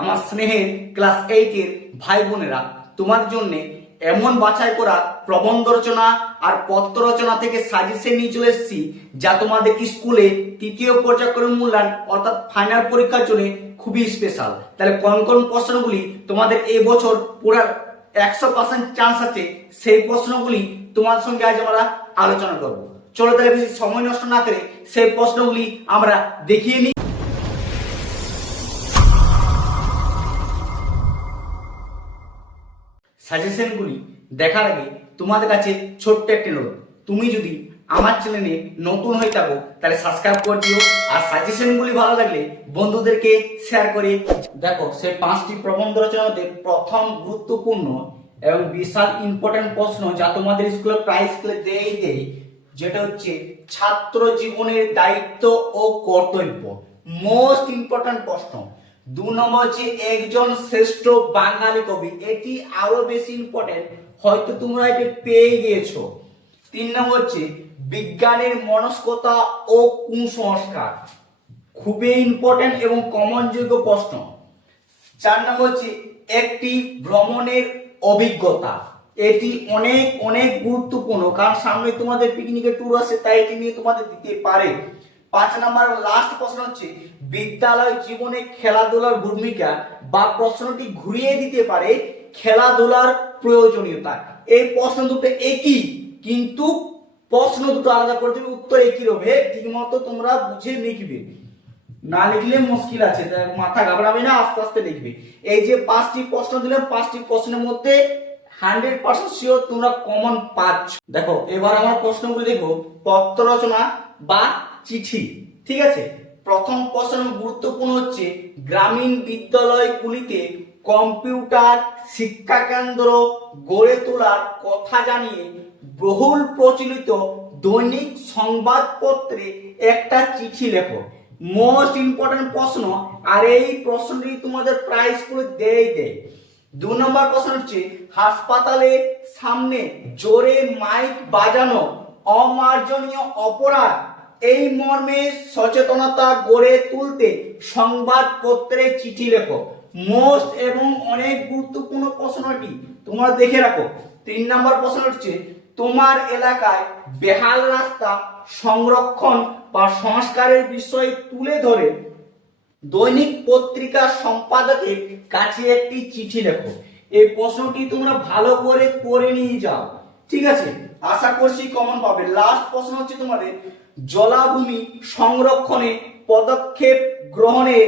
আমার স্নেহের ক্লাস 8 এর ভাই বোনেরা, তোমার জন্য এমন বাছাই করা প্রবন্ধ রচনা আর পত্র রচনা থেকে সাজেশন নিয়ে চলে এসেছি, যা তোমাদের স্কুলে তৃতীয় পর্যায়ক্রমিক মূল্যায়ন অর্থাৎ ফাইনাল পরীক্ষার জন্য খুবই স্পেশাল। তাহলে কোন কোন প্রশ্নগুলি তোমাদের এই বছর পুরো 100% চান্স আছে, সেই প্রশ্নগুলি তোমার সঙ্গে আজ আমরা আলোচনা করব। চলো তাহলে বেশি সময় নষ্ট না করে সেই প্রশ্নগুলি আমরা দেখিয়ে নিই। সাজেশনগুলি দেখার আগে তোমাদের কাছে ছোট্ট একটি অনুরোধ, তুমি যদি আমার চ্যানেলে নতুন হয়ে থাকো তাহলে সাবস্ক্রাইব করে দিও, আর সাজেশনগুলি ভালো লাগলে বন্ধুদেরকে শেয়ার করে দেখো। সেই 5টি প্রবন্ধ রচনার মধ্যে প্রথম গুরুত্বপূর্ণ এবং বিশাল ইম্পর্টেন্ট প্রশ্ন, যা তোমাদের স্কুলে প্রায় স্কুলে দেয়, যেটা হচ্ছে ছাত্র জীবনের দায়িত্ব ও কর্তব্য। মোস্ট ইম্পর্টেন্ট প্রশ্ন। 2 নম্বর হচ্ছে একজন শ্রেষ্ঠ বাঙালি কবি, এটি আরো বেশি ইম্পর্টেন্ট, হয়তো তোমরা এটা পেয়ে গিয়েছো। 3 নম্বর হচ্ছে বিজ্ঞানের মনস্কতা ও কুসংস্কার, খুবই ইম্পর্টেন্ট এবং কমন যোগ্য প্রশ্ন। 4 নম্বর হচ্ছে একটি ভ্রমণের অভিজ্ঞতা, এটি অনেক অনেক গুরুত্বপূর্ণ, কারণ সামনে তোমাদের পিকনিকের ট্যুর আছে, তাই এটি নিয়ে তোমাদের দিতে পারে। 5 নম্বর লাস্ট প্রশ্ন হচ্ছে বিদ্যালয় জীবনে খেলাধুলার ভূমিকা, বা প্রশ্নটি ঘুরিয়ে দিতে পারে খেলাধুলার প্রয়োজনীয়তা। এই প্রশ্ন দুটো একই, কিন্তু প্রশ্ন দুটো আলাদা করে দেবে, উত্তর একই হবে। ঠিক মতো তোমরা বুঝে লিখবে, না লিখলে মুশকিল আছে, মাথা ঘাবড়াবে না, আস্তে আস্তে লিখবে। এই যে 5টি প্রশ্ন দিলাম, 5টি প্রশ্নের মধ্যে 100% শিওর তোমরা কমন পাচ্ছ। দেখো এবার আমার প্রশ্নগুলি দেখো, পত্র রচনা বা চিঠি। ঠিক আছে, প্রথম প্রশ্ন গুরুত্বপূর্ণ হচ্ছে গ্রামীণ বিদ্যালয়গুলিতে কম্পিউটার শিক্ষা কেন্দ্র গড়ে তোলার কথা জানিয়ে বহুল প্রচলিত দৈনিক সংবাদপত্রে একটা চিঠি লেখো। মোস্ট ইম্পর্টেন্ট প্রশ্ন, আর এই প্রশ্নটি তোমাদের প্রায় স্কুলে দেয়। 2 নম্বর প্রশ্ন হচ্ছে হাসপাতালের সামনে জোরে মাইক বাজানো অমার্জনীয় অপরাধ, এই মর্মে সচেতনতা গড়ে তুলতে সংবাদপত্রে চিঠি লেখো। মোস্ট এবং অনেক গুরুত্বপূর্ণ প্রশ্নটি তোমরা দেখে রাখো। 3 নম্বর প্রশ্ন হচ্ছে তোমার এলাকায় বেহাল রাস্তা সংরক্ষণ বা সংস্কারের বিষয় তুলে ধরে দৈনিক পত্রিকা সম্পাদকের কাছে একটি চিঠি লেখো। এই প্রশ্নটি তোমরা ভালো করে নিয়ে যাও, ঠিক আছে? আশা করছি কমন পাবে। লাস্ট প্রশ্ন হচ্ছে তোমাদের জলাভূমি সংরক্ষণে পদক্ষেপ গ্রহণে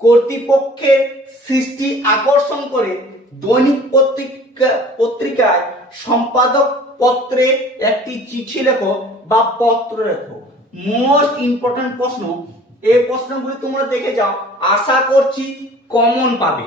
কর্তৃপক্ষের সৃষ্টি আকর্ষণ করে দৈনিক পত্রিকায় সম্পাদক পত্রে একটি চিঠি লেখো বা পত্র লেখো। মোস্ট ইম্পর্টেন্ট প্রশ্ন, এই প্রশ্নগুলি তোমরা দেখে যাও, আশা করছি কমন পাবে।